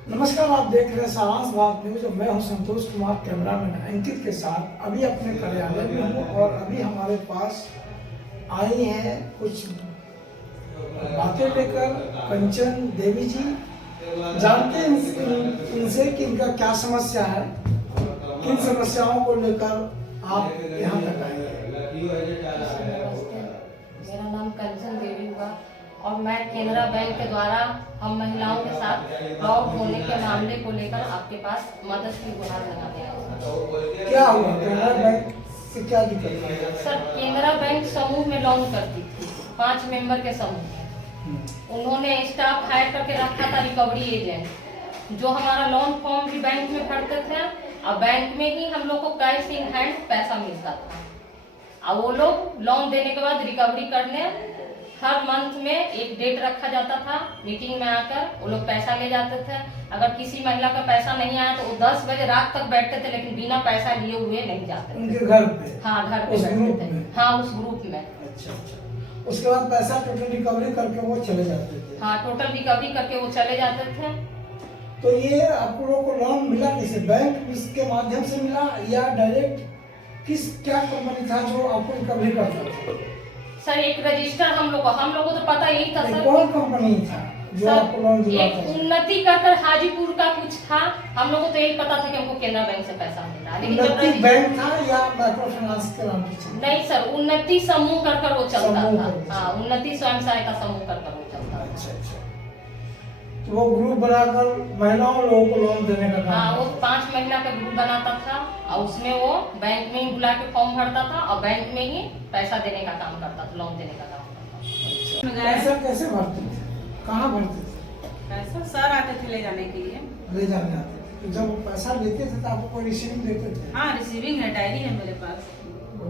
नमस्कार, आप देख रहे हैं सारांश भारत न्यूज। मैं हूं संतोष कुमार, कैमरामैन अंकित के साथ। अभी अपने कार्यालय में हूं और अभी हमारे पास आई हैं कुछ बातें लेकर कंचन देवी जी। जानते हैं इनसे कि इनका क्या समस्या है, किन समस्याओं को लेकर आप यहाँ तक आए हैं। मेरा नाम कंचन देवी हुआ और मैं केनरा बैंक के द्वारा हम महिलाओं के साथ फ्रॉड होने के मामले को लेकर आपके पास मदद की गुहार लगाते हैं। क्या हुआ, केनरा बैंक से क्या दिक्कत है? सर, केनरा बैंक समूह में लोन करती थी, 5 मेंबर के समूह। उन्होंने स्टाफ हायर करके रखा था रिकवरी एजेंट, जो हमारा लोन फॉर्म भी बैंक में भरते थे और बैंक में ही हम लोग को कैश इन हैंड पैसा मिलता था। और वो लोग लोन देने के बाद रिकवरी करने हर मंथ में एक डेट रखा जाता था, मीटिंग में आकर वो लोग पैसा ले जाते थे। अगर किसी महिला का पैसा नहीं आया तो वो 10 बजे रात तक बैठते थे, लेकिन बिना पैसा लिए हुए नहीं जाते थे। उनके घर पे? हाँ, घर पे बैठते थे। हाँ, उस ग्रुप में। अच्छा। उसके बाद पैसा टोटल रिकवरी करके वो चले जाते थे? हाँ, टोटल रिकवरी करके वो चले जाते थे। तो ये आप लोगों को लोन मिला कैसे? बैंक इसके माध्यम से मिला या डायरेक्ट क्या कंपनी था जो आपको रिकवरी करता था? सर, एक रजिस्टर हम लोग को तो पता यही था सर। कौन कंपनी था जो आपको लोन दिलाता था? उन्नति कर हाजीपुर का कुछ था। हम लोगों को तो यही पता था कि हमको केनरा बैंक से पैसा मिला, लेकिन उन्नति बैंक था या माइक्रो फाइनेंस के नाम से? नहीं सर, उन्नति समूह कर वो चलता था। था। हाँ, उन्नति स्वयं सहायता समूह कर वो चलता था। अच्छा। तो वो ग्रुप बनाकर महिलाओं लोगों को लोन देने का काम? हाँ, वो 5 महिला का ग्रुप बनाता था और उसमें वो बैंक में ही बुला के फॉर्म भरता था और बैंक में ही पैसा देने का काम करता था, लोन देने का काम करता था। अच्छा। पैसा कैसे भरते थे, कहाँ भरते थे? पैसा सर आते थे ले जाने के लिए। ले जाने आते थे। तो जब वो पैसा लेते थे तो आपको कोई रिसीविंग देते थे? हाँ, रिसीविंग है, डायरी है मेरे पास।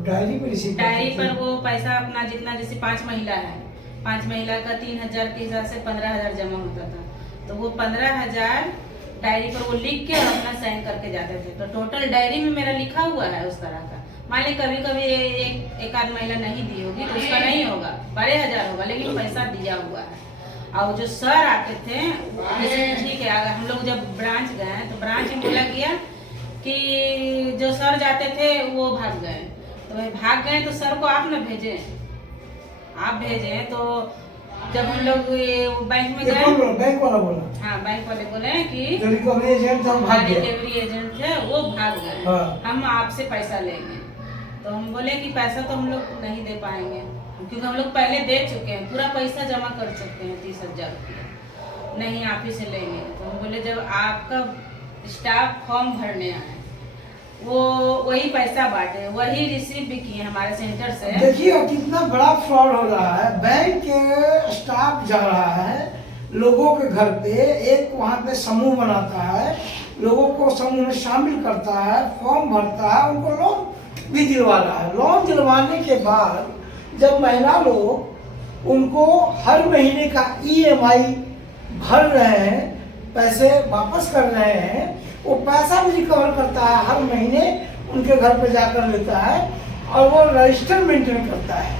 डायरी पे रिसीव? डायरी पर वो पैसा अपना जितना, जैसे 5 महिला है, 5 महिला का 3000 के हिसाब से 15,000 जमा होता था। तो वो 15,000 डायरी पर वो लिख के और अपना साइन करके जाते थे। तो टोटल डायरी में मेरा लिखा हुआ है उस तरह का। मान ली कभी कभी एक आध महिला नहीं दी होगी तो उसका नहीं होगा, 12,000 होगा, लेकिन पैसा दिया हुआ है। और जो सर आते थे, ठीक है, अगर हम लोग जब ब्रांच गए तो ब्रांच में बोला गया कि जो सर जाते थे वो भाग गए। तो सर को आप न भेजे, आप भेजे। तो जब हम लोग बैंक में गए, बैंक वाला बोला? हाँ, बैंक वाले बोले कि जो रिकवरी एजेंट था भाग गया। रिकवरी एजेंट थे वो भाग गए। हाँ। हम आपसे पैसा लेंगे। तो हम बोले कि पैसा तो हम लोग नहीं दे पाएंगे, क्योंकि हम लोग पहले दे चुके हैं, पूरा पैसा जमा कर चुके हैं 30,000 रुपये। नहीं, आप ही से लेंगे। तो हम बोले जब आपका स्टाफ फॉर्म भरने आए वो वही पैसा बांटे, वही रिसीव भी किए हमारे सेंटर से। देखिए कितना बड़ा फ्रॉड हो रहा है। बैंक के स्टाफ जा रहा है लोगों के घर पे, एक वहाँ पे समूह बनाता है, लोगों को समूह में शामिल करता है, फॉर्म भरता है, उनको लोन भी दिलवा रहा है। लोन दिलवाने के बाद जब महिला लोग उनको हर महीने का EMI भर रहे हैं, पैसे वापस कर रहे हैं, वो पैसा भी रिकवर करता है, हर महीने उनके घर पे जाकर लेता है और वो रजिस्टर मेंटेन करता है।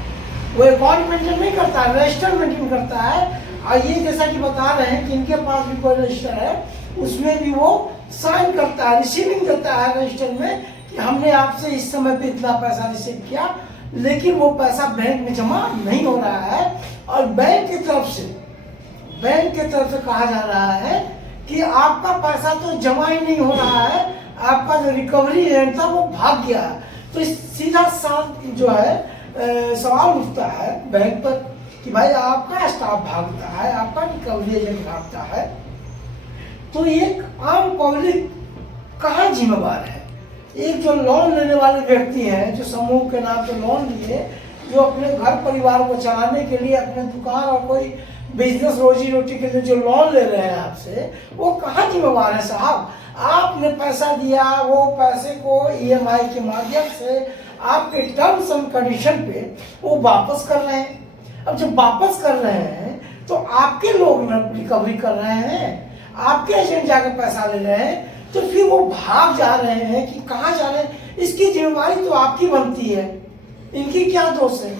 वो अकाउंट मेंटेन नहीं करता है, रजिस्टर मेंटेन करता है। और ये जैसा कि बता रहे हैं कि इनके पास भी कोई रजिस्टर है, उसमें भी वो साइन करता है, रिसीविंग देता है रजिस्टर में कि हमने आपसे इस समय पे इतना पैसा रिसीव किया, लेकिन वो पैसा बैंक में जमा नहीं हो रहा है। और बैंक की तरफ से कहा जा रहा है कि आपका पैसा तो जमा ही नहीं हो रहा है, आपका जो रिकवरी एजेंट था वो भाग गया। तो सीधा जो है सवाल उठता है बैंक पर कि भाई आपका स्टाफ भागता है, आपका रिकवरी एजेंट भागता है, तो एक आम पब्लिक कहाँ जिम्मेवार है? एक जो लोन लेने वाले व्यक्ति हैं, जो समूह के नाम से लोन लिए, जो अपने घर परिवार को चलाने के लिए, अपने दुकान और कोई बिजनेस रोजी रोटी के लिए जो लोन ले रहे हैं आपसे, वो कहाँ जिम्मेवार है साहब? आपने पैसा दिया, वो पैसे को EMI के माध्यम से आपके टर्म्स एंड कंडीशन पे वो वापस कर रहे हैं। अब जब वापस कर रहे हैं तो आपके लोग ना रिकवरी कर रहे हैं, आपके एजेंट जाकर पैसा ले रहे हैं, तो फिर वो भाग जा रहे हैं कि कहाँ जा रहे हैं? इसकी जिम्मेवारी तो आपकी बनती है, इनकी क्या दोष है?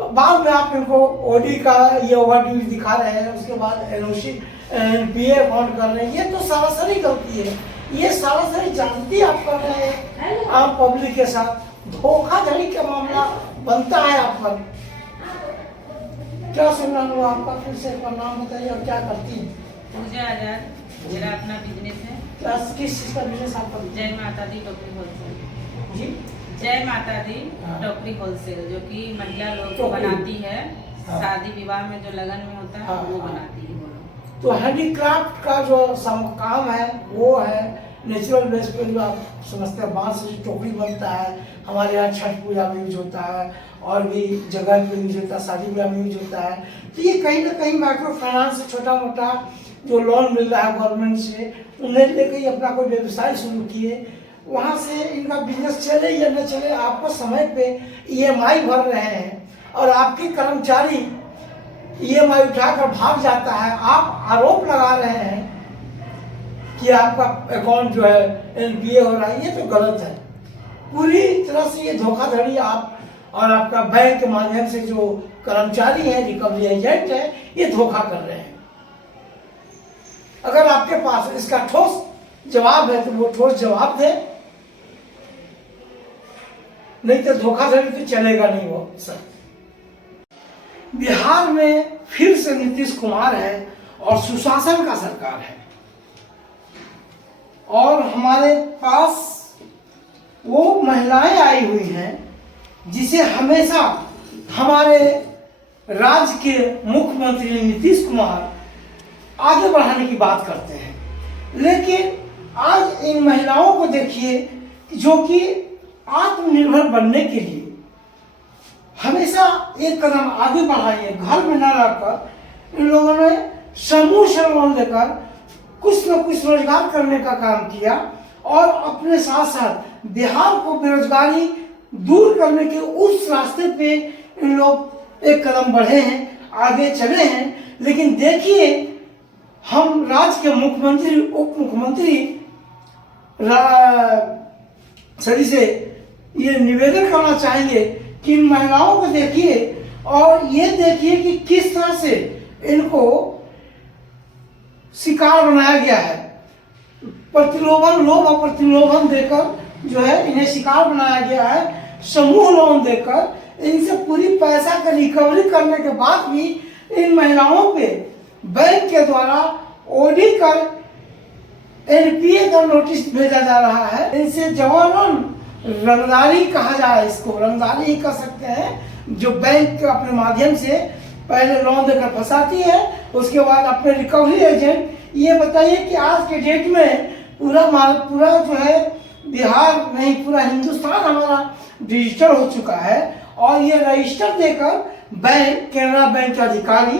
तो बाद में आप इनको ओडी का ये ओवरड्यू दिखा रहे हैं, उसके बाद एनओसी एनपीए अकाउंट कर रहे हैं। ये तो सरासरी गलती है, ये सरासरी जानती आप कर रहे हैं आम पब्लिक के साथ। धोखाधड़ी का मामला बनता है आप पर। क्या सुनना हुआ आपका, फिर से नाम बताइए और क्या करती है? पूजा आजाद, मेरा अपना बिजनेस है। किस चीज का बिजनेस आपका? जय माता दी टोकरी होलसेल जी, जय माता दी हाँ। टोकरी होलसेल, जो कि महिला लोग टोकरी। बनाती है। हाँ। शादी विवाह में जो लगन में होता है हाँ, वो हाँ। बनाती है वो लोग। तो हैंडीक्राफ्ट का जो काम है वो है नेचुरल बेस पे, जो आप समझते हैं बांस से टोकरी बनता है। हमारे यहाँ छठ पूजा में यूज होता है और भी जगह पे यूज होता है, शादी ब्याह में यूज होता है। तो ये कहीं ना कहीं माइक्रो फाइनेंस से छोटा मोटा जो लोन मिल रहा है गवर्नमेंट से, उन्हें लेकर ही अपना कोई व्यवसाय शुरू किए। वहाँ से इनका बिजनेस चले या न चले, आपको समय पे ईएमआई भर रहे हैं और आपके कर्मचारी ईएमआई उठाकर भाग जाता है। आप आरोप लगा रहे हैं कि आपका अकाउंट जो है एनपीए हो रहा है, ये तो गलत है। पूरी तरह से ये धोखाधड़ी आप और आपका बैंक के माध्यम से जो कर्मचारी है, रिकवरी एजेंट है, ये धोखा कर रहे हैं। अगर आपके पास इसका ठोस जवाब है तो वो ठोस जवाब दे, नहीं तो धोखाधड़ी तो चलेगा नहीं वो सर। बिहार में फिर से नीतीश कुमार है और सुशासन का सरकार है, और हमारे पास वो महिलाएं आई हुई हैं जिसे हमेशा हमारे राज्य के मुख्यमंत्री नीतीश कुमार आगे बढ़ाने की बात करते हैं। लेकिन आज इन महिलाओं को देखिए जो कि आत्मनिर्भर बनने के लिए हमेशा एक कदम आगे बढ़ाए हैं। घर में न रहकर इन लोगों ने समूह से लोन लेकर कुछ न कुछ रोजगार करने का काम किया और अपने साथ साथ बिहार को बेरोजगारी दूर करने के उस रास्ते पे इन लोग एक कदम बढ़े हैं, आगे चले हैं। लेकिन देखिए, हम राज्य के मुख्यमंत्री उप मुख्यमंत्री सभी से ये निवेदन करना चाहेंगे कि इन महिलाओं को देखिए और ये देखिए कि किस तरह से इनको शिकार बनाया गया है। प्रतिलोभन, लोभ और प्रतिलोभन देकर जो है इन्हें शिकार बनाया गया है। समूह लोन देकर इनसे पूरी पैसा का रिकवरी करने के बाद भी इन महिलाओं पे बैंक के द्वारा ओडी कर एनपीए का नोटिस भेजा जा रहा है। इनसे जबरन रंगदारी कहा जाए, इसको रंगदारी ही कर सकते हैं, जो बैंक अपने माध्यम से पहले लोन देकर फंसाती है, उसके बाद अपने रिकवरी एजेंट। ये बताइए कि आज के डेट में पूरा जो है बिहार नहीं, पूरा हिंदुस्तान हमारा डिजिटल हो चुका है और ये रजिस्टर देकर बैंक, केनरा बैंक के अधिकारी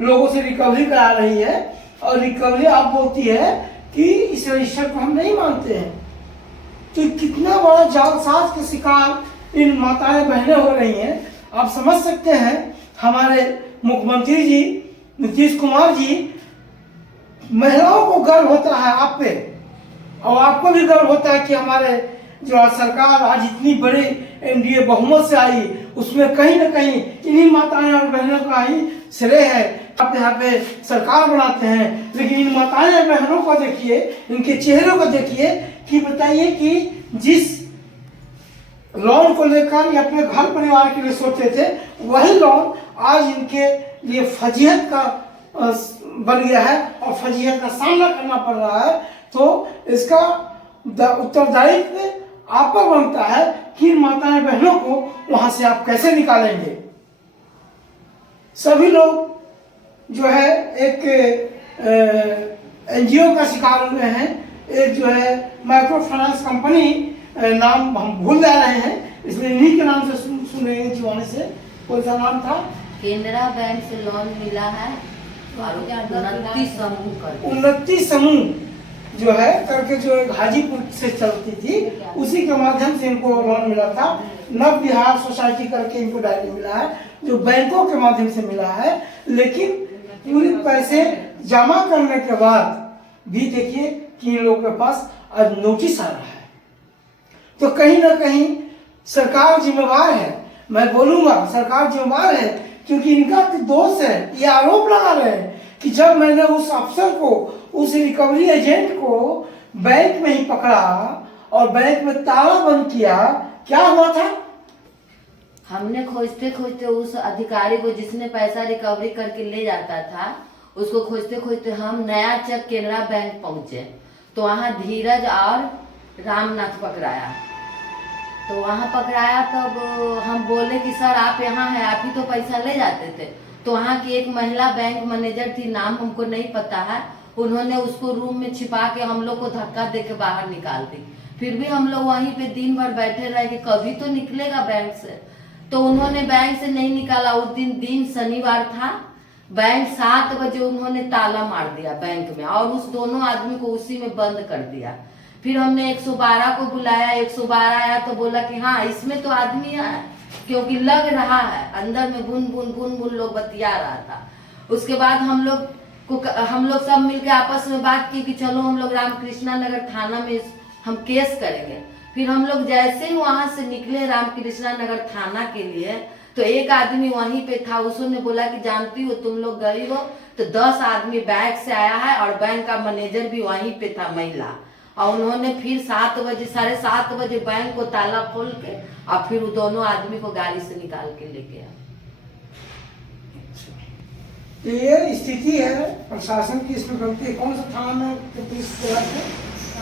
लोगों से रिकवरी करा रही है और रिकवरी आप बोलती है कि इस रजिस्टर को हम नहीं मानते हैं। तो कितना बड़ा जालसाज के शिकार इन माताएं बहनें हो रही हैं। आप समझ सकते हैं हमारे मुख्यमंत्री जी नीतीश कुमार जी, महिलाओं को गर्व होता है आप पे और आपको भी गर्व होता है कि हमारे जो आज सरकार आज इतनी बड़ी एनडीए बहुमत से आई, उसमें कहीं ना कहीं इन्हीं माताएं और बहनों का ही श्रेय है। आप यहाँ पे सरकार बनाते हैं, लेकिन इन माताएं और बहनों को देखिए, इनके चेहरों को देखिए कि बताइए कि जिस लोन को लेकर ये अपने घर परिवार के लिए सोचते थे, वही लोन आज इनके लिए फजीहत का बन गया है और फजीहत का सामना करना पड़ रहा है। तो इसका उत्तरदायित्व आप पर बनता है कि इन माताएं बहनों को वहां से आप कैसे निकालेंगे। सभी लोग जो है एक एनजीओ का शिकार हुए हैं। एक जो है माइक्रो फाइनेंस कंपनी, नाम हम भूल जा रहे हैं, इसलिए इन्हीं के नाम से सुन रहे हैं जीवानी से। कौन सा नाम था? केनरा बैंक से लोन मिला है और उन्नति समूह जो है करके जो हाजीपुर से चलती थी, उसी के माध्यम से इनको लोन मिला था। नव बिहार सोसाइटी करके इनको डायरी मिला है, जो बैंकों के माध्यम से मिला है। लेकिन पूरे पैसे जमा करने के बाद भी देखिए कि इन लोगों के पास आज नोटिस आ रहा है। तो कहीं ना कहीं सरकार जिम्मेवार है। मैं बोलूंगा सरकार जिम्मेदार है, क्योंकि इनका दोष है। ये आरोप लगा रहे हैं कि जब मैंने उस अफसर को, उस रिकवरी एजेंट को बैंक में ही पकड़ा और बैंक में ताला बंद किया, क्या हुआ था? हमने खोजते खोजते उस अधिकारी को जिसने पैसा रिकवरी करके ले जाता था, उसको खोजते खोजते हम नया चक केनरा बैंक पहुंचे। तो वहाँ धीरज और रामनाथ पकड़ाया। तो वहाँ पकड़ाया तब हम बोले कि सर आप यहाँ हैं, आप ही तो पैसा ले जाते थे। तो वहाँ की एक महिला बैंक मैनेजर थी, नाम हमको नहीं पता है, उन्होंने उसको रूम में छिपा के हम लोग को धक्का दे के बाहर निकाल दी। फिर भी हम लोग वहीं पे दिन भर बैठे रहे कि कभी तो निकलेगा बैंक से। तो उन्होंने बैंक से नहीं निकाला। उस दिन शनिवार था, बैंक 7 बजे उन्होंने ताला मार दिया बैंक में और उस दोनों आदमी को उसी में बंद कर दिया। फिर हमने 112 को बुलाया, 112 आया तो बोला कि हाँ इसमें तो आदमी है, क्योंकि लग रहा है अंदर में बुन बुन लोग बतिया रहा था। उसके बाद हम लोग सब मिलकर आपस में बात की कि चलो हम लोग रामकृष्णा नगर थाना में हम केस करेंगे। फिर हम लोग जैसे ही वहां से निकले रामकृष्णा नगर थाना के लिए, तो एक आदमी वहीं पे था, उसने बोला कि जानती हो तुम लोग गरीब हो। तो 10 आदमी बैंक से आया है और बैंक का मैनेजर भी वहीं पे था, महिला। और उन्होंने फिर 7 बजे 7:30 बजे बैंक को ताला खोल के और फिर दोनों आदमी को गाड़ी से निकाल के ले गया। ये स्थिति है, प्रशासन की इसमें गलती है। कौन सा थाना में पुलिस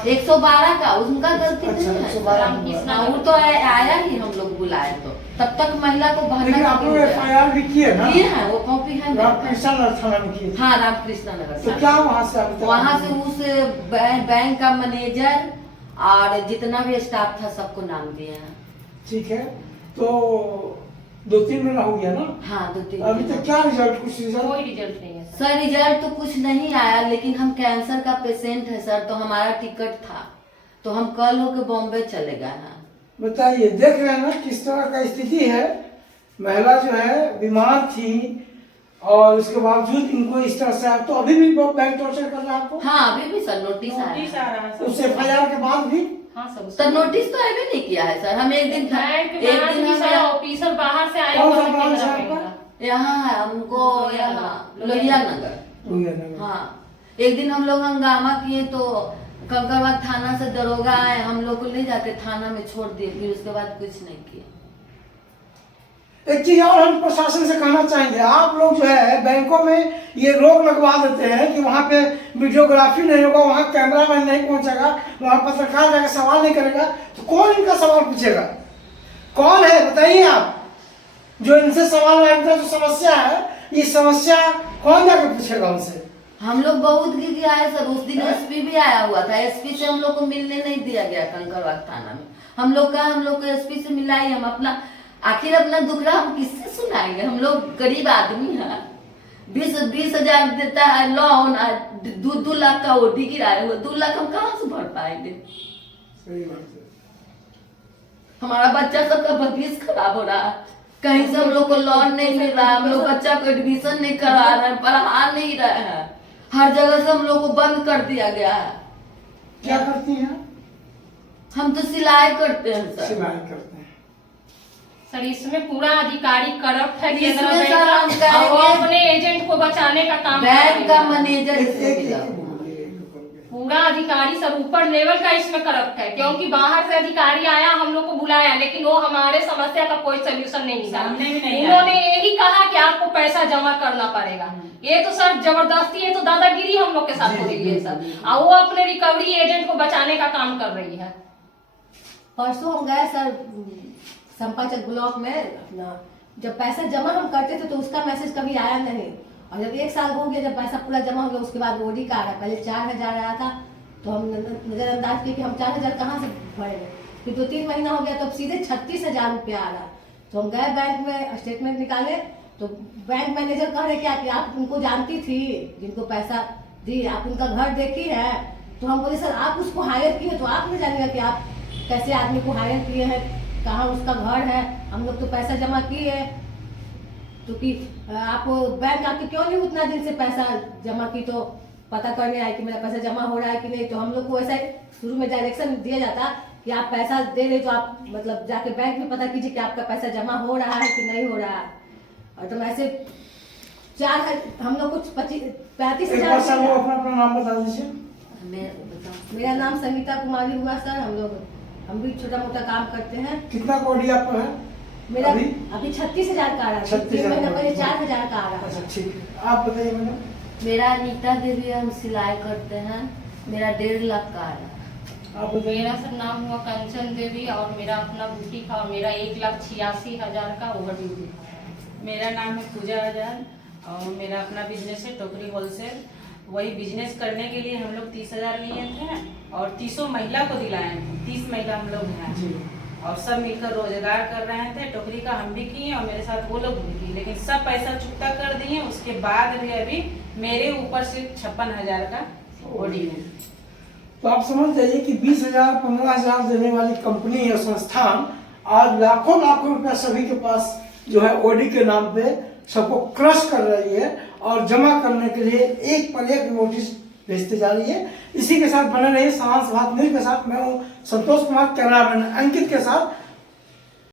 112 का उनका गलती नहीं है। 112 वो तो आया ही, हम लोग बुलाए तो तब तक महिला को लेकिन आप लोग FIR भी किए ना? किए हैं, वो कॉपी है। रामकृष्णा नगर थाना में किए। हाँ रामकृष्णा नगर। तो क्या वहाँ से उस बैंक का मैनेजर और जितना भी स्टाफ था सबको नाम दिए हैं। ठीक है, तो 2-3 महीना हो गया ना? हाँ 2-3। अभी तक क्या रिजल्ट? कुछ रिजल्ट? कोई रिजल्ट नहीं है सर रिजल्ट तो कुछ नहीं आया, लेकिन हम कैंसर का पेशेंट है सर, तो हमारा टिकट था, तो हम कल होके बॉम्बे चले गए हैं। बताइए, देख रहे हैं ना किस तरह का स्थिति है। महिला जो है बीमार थी और उसके बावजूद इनको इस तरह से, तो अभी भी बैंक टॉर्चर कर रहा है आपको? हाँ अभी भी सर नोटिस आ रहा है। उस FIR के बाद भी? हाँ सब सर नोटिस तो अभी नहीं किया है सर। हम एक दिन ऑफिसर बाहर से आए कौन सा हुए ब्रांच हैं है आपका? यहाँ है हमको, यहाँ लोहिया नगर। हाँ एक दिन हम लोग हंगामा किए तो कंकड़बाग थाना से दरोगा आए, हम लोग को ले जाके थाना में छोड़ दिए, फिर उसके बाद कुछ नहीं किया। एक चीज और हम प्रशासन से कहना चाहेंगे, आप लोग जो है बैंकों में ये रोक लगवा देते हैं कि वहाँ पे वीडियोग्राफी नहीं होगा, वहाँ कैमरामैन नहीं पहुँचेगा, वहाँ पत्रकार जाकर सवाल नहीं करेगा, तो कौन इनका सवाल पूछेगा? कौन है बताइए आप जो इनसे सवाल, इनका जो समस्या है, ये समस्या कौन जाकर पूछेगा उनसे? हम लोग बहुत गिर आए सर। उस दिन SP भी आया हुआ था, SP से हम लोग को मिलने नहीं दिया गया कंकड़बाग थाना में। हम लोग को SP से मिलाई, हम अपना आखिर अपना दुखड़ा हम किससे सुनाएंगे? हम लोग गरीब आदमी हैं। 20 हजार देता है लोन, 2 लाख का OD गिराए हुए, 2 लाख हम कहाँ से भर पाएंगे? सही बात है। हमारा बच्चा सबका भविष्य खराब हो रहा है, कहीं से हम लोग को लोन नहीं मिल रहा, हम लोग बच्चा को एडमिशन नहीं करा रहे हैं, पढ़ा नहीं रहे हैं, हर जगह से हम लोग को बंद कर दिया गया है। क्या करती हैं? हम तो सिलाई करते हैं सर। सिलाई करते हैं। सर इसमें पूरा अधिकारी करप्ट है। इसमें केनरा सर हम बैंक का, और वो कहेंगे अपने एजेंट को बचाने का काम कर बैंक रही का है। मैनेजर एक- इससे एक- मिला। एक- पूरा अधिकारी सब ऊपर लेवल का इसमें करप्ट है, क्योंकि बाहर से अधिकारी आया, हम लोग को बुलाया, लेकिन वो हमारे समस्या का कोई सोल्यूशन नहीं निकाला। सामने भी नहीं उन्होंने यही कहा कि आपको पैसा जमा करना पड़ेगा। ये तो सर जबरदस्ती है, तो दादागिरी हम लोग के साथ हो रही है सर, और वो अपने रिकवरी एजेंट को बचाने का काम कर रही है। परसों हम गए सर संपाचक ब्लॉक में, अपना जब पैसा जमा हम करते थे तो उसका मैसेज कभी आया नहीं, और जब 1 साल हो गया जब पैसा पूरा जमा हो गया उसके बाद OD का आ रहा। पहले 4000 आया था तो हम नजरअंदाज किए कि हम 4000 कहाँ से भरेंगे। फिर 2-3 महीना हो गया तो अब सीधे 36,000 रुपया आ रहा। तो हम गए बैंक में, स्टेटमेंट निकाले तो बैंक मैनेजर कह रहे कि आप उनको जानती थी जिनको पैसा दी, आप उनका घर देखी है? तो हम बोले सर आप उसको हायर किए तो आप नहीं जानेगा कि आप कैसे आदमी को हायर किए हैं, कहाँ उसका घर है, हम लोग तो पैसा जमा किए। तो कि आप बैंक आपके क्यों नहीं उतना दिन से पैसा जमा की, तो पता करने आए कि मेरा पैसा जमा हो रहा है कि नहीं। तो हम लोग को ऐसा शुरू में डायरेक्शन दिया जाता कि आप पैसा दे रहे तो आप मतलब जाके बैंक में पता कीजिए कि आपका पैसा जमा हो रहा है कि नहीं हो रहा है। और तो ऐसे हम लोग कुछ 35 एक बार सर वो हजार। अपना अपना नाम बता दीजिए। मेरा नाम संगीता कुमारी हुआ सर। हम भी छोटा मोटा काम करते हैं। कितना कोडी आपका है? मेरा अभी 36,000 का आ रहा है। 36,000 पहले 4,000 का आ रहा अच्छा है। ठीक है, आप बताइए मैडम। मेरा अनीता देवी, हम सिलाई करते हैं, मेरा 1.5 लाख का आ रहा है। आप बताइए। मेरा सर नाम हुआ कंचन देवी और मेरा अपना बुटीक और मेरा 1,86,000 का ओवरड्यू है। मेरा नाम है पूजा आजाद और मेरा अपना बिजनेस है टोकरी होलसेल। वही बिजनेस करने के लिए हम लोग 30,000 लिए थे और 30 महिला को दिलाए थे। 30 महिला हम लोग हैं जी। और सब मिलकर रोजगार कर रहे थे। टोकरी का हम भी किए और मेरे साथ वो लोग भी किए, लेकिन सब पैसा चुकता कर दिए। उसके बाद भी अभी मेरे ऊपर सिर्फ 56,000 का ओडी है। तो आप समझ जाइए कि 20,000 15,000 देने वाली कंपनी या संस्थान आज लाखों लाखों रुपया सभी के पास जो है ओडी के नाम पे सबको क्रश कर रही है और जमा करने के लिए एक पर एक नोटिस भेजते जा रही है। इसी के साथ बने रहिए साहस बात न्यूज के साथ। मैं हूँ संतोष कुमार, कैमरामैन अंकित के साथ।